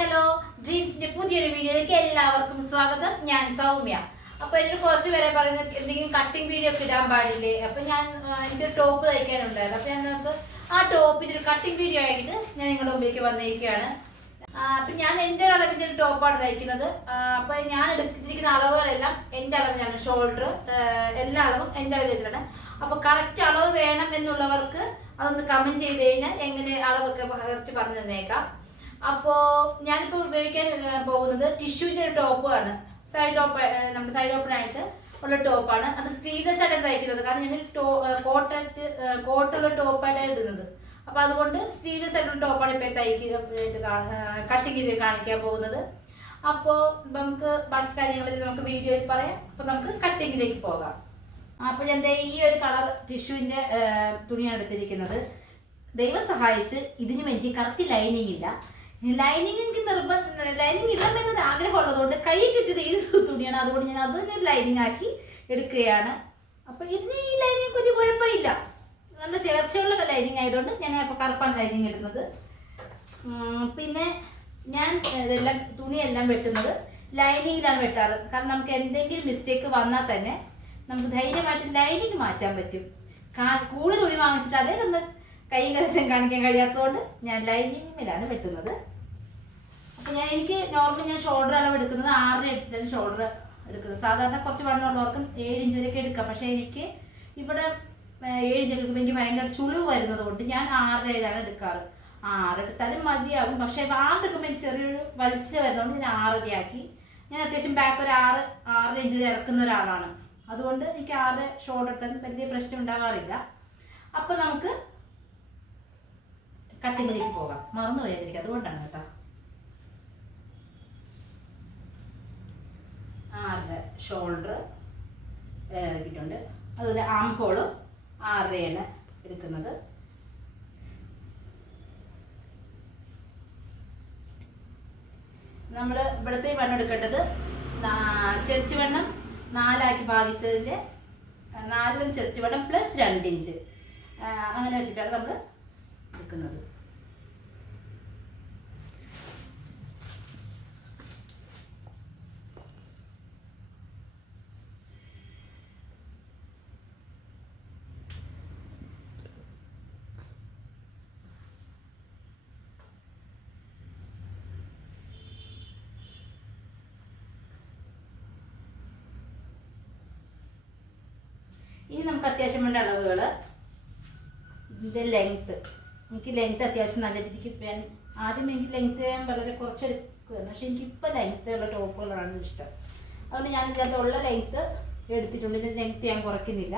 Hello ഡ്രീംസിന്റെ പുതിയൊരു വീഡിയോയിലേക്ക് എല്ലാവർക്കും സ്വാഗതം. ഞാൻ സൗമ്യ. അപ്പൊ എന്നോട് കുറച്ച് പേരെ പറയുന്നത് എന്തെങ്കിലും കട്ടിങ് വീഡിയോ ഒക്കെ ഇടാൻ പാടില്ലേ. അപ്പൊ എനിക്കൊരു ടോപ്പ് തയ്ക്കാനുണ്ടായിരുന്നു. അപ്പൊ ഞാൻ നമുക്ക് ആ ടോപ്പിന്റെ ഒരു കട്ടിങ് വീഡിയോ ആയിട്ട് ഞാൻ നിങ്ങളുടെ മുമ്പിലേക്ക് വന്നിരിക്കുകയാണ്. അപ്പൊ ഞാൻ എന്റെ അളവിന്റെ ഒരു ടോപ്പാണ് തയ്ക്കുന്നത്. അപ്പൊ ഞാൻ എടുത്തിരിക്കുന്ന അളവുകളെല്ലാം എന്റെ അളവിലാണ്. ഷോൾഡർ എല്ലാ അളവും എന്റെ അളവ് വെച്ചിട്ടാണ്. അപ്പൊ കറക്റ്റ് അളവ് വേണം എന്നുള്ളവർക്ക് അതൊന്ന് കമന്റ് ചെയ്ത് കഴിഞ്ഞാൽ എങ്ങനെ അളവൊക്കെ കറക്റ്റ് പറഞ്ഞു തന്നേക്കാം. അപ്പോ ഞാനിപ്പോ ഉപയോഗിക്കാൻ പോകുന്നത് ടിഷ്യൂവിന്റെ ഒരു ടോപ്പാണ്. നമ്മുടെ സൈഡ് ഓപ്പൺ ആയിട്ട് ഉള്ള ടോപ്പാണ്. അത് സ്ലീവ്ലെസ് ആയിട്ടാണ് തയ്ക്കുന്നത്. കാരണം ഞാൻ കോട്ടുള്ള ടോപ്പായിട്ടാണ് ഇടുന്നത്. അപ്പൊ അതുകൊണ്ട് സ്ലീവ്ലെസ് ആയിട്ടുള്ള ടോപ്പാണ് ഇപ്പൊ കട്ടിങ് ചെയ്ത് കാണിക്കാൻ പോകുന്നത്. അപ്പോ നമുക്ക് ബാക്കി കാര്യങ്ങളിൽ നമുക്ക് വീഡിയോയിൽ പറയാം. അപ്പൊ നമുക്ക് കട്ടിങ്ങിലേക്ക് പോകാം. അപ്പൊ ഞാൻ ഈ ഒരു കളർ ടിഷ്യൂവിന്റെ തുണിയാണ് എടുത്തിരിക്കുന്നത്. ദൈവം സഹായിച്ച് ഇതിനും എനിക്ക് കറക്റ്റ് ലൈനിങ് ഇല്ല. ലൈനിങ് എനിക്ക് ലൈനിങ് ഇടണമെന്നൊരു ആഗ്രഹമുള്ളതുകൊണ്ട് കൈ കിട്ടിയത് ഈ തുണിയാണ്. അതുകൊണ്ട് ഞാൻ അത് ലൈനിങ് ആക്കി എടുക്കുകയാണ്. അപ്പൊ ഇതിന് ഈ ലൈനിങ് ഒരു കുഴപ്പമില്ല, നല്ല ചേർച്ചയുള്ള ലൈനിങ് ആയതുകൊണ്ട് ഞാൻ ഇപ്പൊ കറുപ്പാണ് ലൈനിങ് ഇടുന്നത്. പിന്നെ ഞാൻ ഇതെല്ലാം തുണിയെല്ലാം വെട്ടുന്നത് ലൈനിങ്ങിലാണ് വെട്ടാറ്. കാരണം നമുക്ക് എന്തെങ്കിലും മിസ്റ്റേക്ക് വന്നാൽ തന്നെ നമുക്ക് ധൈര്യമായിട്ട് ലൈനിങ് മാറ്റാൻ പറ്റും. കൂടുതൽ തുണി വാങ്ങിച്ചിട്ട് അതേ ഒന്ന് കൈയും കലശം കാണിക്കാൻ കഴിയാത്തതുകൊണ്ട് ഞാൻ ലൈനിങ്ങിലാണ് വെട്ടുന്നത്. അപ്പം എനിക്ക് നോർമലി ഞാൻ ഷോൾഡർ അളവ് എടുക്കുന്നത് 6 എടുത്തിട്ടാണ് ഷോൾഡർ എടുക്കുന്നത്. സാധാരണ കുറച്ച് വണ്ണമുള്ളവർക്കും 7 ഇഞ്ച് വരെയൊക്കെ എടുക്കാം. പക്ഷേ എനിക്ക് ഇവിടെ 7 ഇഞ്ച് എടുക്കുമ്പോൾ എനിക്ക് ഭയങ്കര ചുളിവ് വരുന്നത് കൊണ്ട് ഞാൻ 6.5 എടുക്കാറ്. 6 എടുത്താലും മതിയാകും. പക്ഷേ 6 എടുക്കുമ്പോൾ എനിക്ക് ചെറിയൊരു വലിച്ച വരുന്നതുകൊണ്ട് ഞാൻ 6.5 ആക്കി. ഞാൻ അത്യാവശ്യം ബാക്ക് ഒരു 6 ഇഞ്ച് ഇറക്കുന്ന ഒരാളാണ്. അതുകൊണ്ട് എനിക്ക് 6 ഷോൾഡർ എടുത്താലും വലിയ പ്രശ്നം ഉണ്ടാകാറില്ല. അപ്പം നമുക്ക് കട്ടിങ്ങിലേക്ക് പോകാം. മറന്നു പോയതിരിക്കും, അതുകൊണ്ടാണ് കേട്ടോ. 6 ഷോൾഡർ ഇറക്കിയിട്ടുണ്ട്. അതുപോലെ ആം ഹോളും 6.5 എടുക്കുന്നത്. നമ്മൾ ഇവിടുത്തെ വണ്ണം എടുക്കേണ്ടത് ചെസ്റ്റ് വണ്ണം 4 ആക്കി ഭാഗിച്ചതിൻ്റെ 4 ചെസ്റ്റ് വണ്ണം പ്ലസ് 2 ഇഞ്ച് അങ്ങനെ വെച്ചിട്ടാണ് നമ്മൾ എടുക്കുന്നത്. ഇനി നമുക്ക് അത്യാവശ്യം വേണ്ട അളവുകൾ. ഇതിൻ്റെ ലെങ്ത്ത്, എനിക്ക് ലെങ്ത്ത് അത്യാവശ്യം നല്ല രീതിക്ക് ആദ്യം എനിക്ക് ലെങ്ത്ത് ഞാൻ വളരെ കുറച്ചെടുക്കുമായിരുന്നു. പക്ഷേ എനിക്കിപ്പോൾ ലെങ്ത്ത് ഉള്ള ടോപ്പുകളാണ് ഇഷ്ടം. അതുകൊണ്ട് ഞാൻ ഇതിനകത്തുള്ള ലെങ്ത്ത് എടുത്തിട്ടുണ്ട്. ഇതിൻ്റെ ലെങ്ത്ത് ഞാൻ കുറയ്ക്കുന്നില്ല.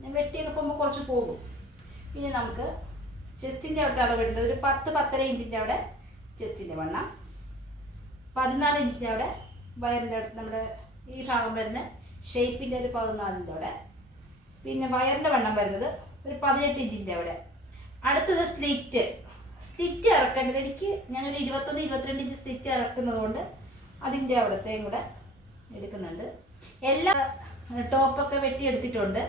ഞാൻ വെട്ടിയൊക്കെ പോകുമ്പോൾ കുറച്ച് പോകും. ഇനി നമുക്ക് ചെസ്റ്റിൻ്റെ അവിടുത്തെ അളവ് എടുത്തത് ഒരു 10-10.5 ഇഞ്ചിൻ്റെ അവിടെ ചെസ്റ്റിൻ്റെ വണ്ണം, 14 ഇഞ്ചിൻ്റെ അവിടെ വയറിൻ്റെ അടുത്ത് നമ്മുടെ ഈ ഭാഗം വരുന്ന ഷേപ്പിൻ്റെ ഒരു 14 അവിടെ, പിന്നെ വയറിൻ്റെ വണ്ണം വരുന്നത് ഒരു 18 ഇഞ്ചിൻ്റെ അവിടെ. അടുത്തത് സ്ലിറ്റ് ഇറക്കേണ്ടത് ഞാനൊരു 21-22 ഇഞ്ച് സ്ലിറ്റ് ഇറക്കുന്നത് കൊണ്ട് അതിൻ്റെ അവിടത്തെയും കൂടെ എടുക്കുന്നുണ്ട്. എല്ലാ ടോപ്പൊക്കെ വെട്ടിയെടുത്തിട്ടുണ്ട്.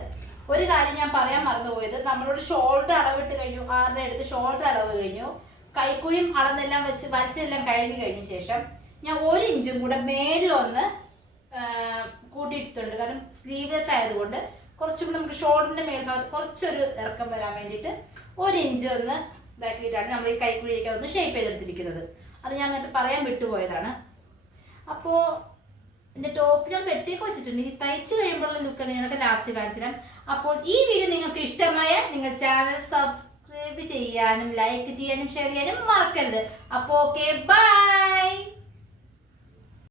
ഒരു കാര്യം ഞാൻ പറയാൻ മറന്നുപോയത്, നമ്മളോട് ഷോൾഡർ അളവിട്ട് കഴിഞ്ഞു. 6 എടുത്ത് ഷോൾഡർ അളവ് കഴിഞ്ഞു. കൈക്കുഴിയും അളന്നെല്ലാം വരച്ചെല്ലാം കഴിഞ്ഞ ശേഷം ഞാൻ 1 ഇഞ്ചും കൂടെ മേളിലൊന്ന് കൂട്ടിയിട്ടുണ്ട്. കാരണം സ്ലീവ്ലെസ് ആയതുകൊണ്ട് കുറച്ചും കൂടെ നമുക്ക് ഷോൾഡറിൻ്റെ മേൽഭാഗത്ത് കുറച്ചൊരു ഇറക്കം വരാൻ വേണ്ടിയിട്ട് 1 ഇഞ്ച് ഒന്ന് ഇതാക്കിയിട്ടാണ് നമ്മൾ ഈ കൈക്കുഴിയൊക്കെ ഒന്ന് ഷേപ്പ് ചെയ്തെടുത്തിരിക്കുന്നത്. അത് ഞാൻ നേരത്തെ പറയാൻ വിട്ടുപോയതാണ്. അപ്പോൾ എൻ്റെ ടോപ്പ് ഞാൻ വെട്ടിയൊക്കെ വെച്ചിട്ടുണ്ട്. ഈ തയ്ച്ച് കഴിയുമ്പോഴുള്ള ലുക്ക് ഞാനൊക്കെ ലാസ്റ്റ് കാണിച്ചു തരാം. അപ്പോൾ ഈ വീഡിയോ നിങ്ങൾക്ക് ഇഷ്ടമായ നിങ്ങൾ ചാനൽ സബ്സ്ക്രൈബ് ചെയ്യാനും ലൈക്ക് ചെയ്യാനും ഷെയർ ചെയ്യാനും മറക്കരുത്. അപ്പോൾ ഓക്കെ, ബൈ.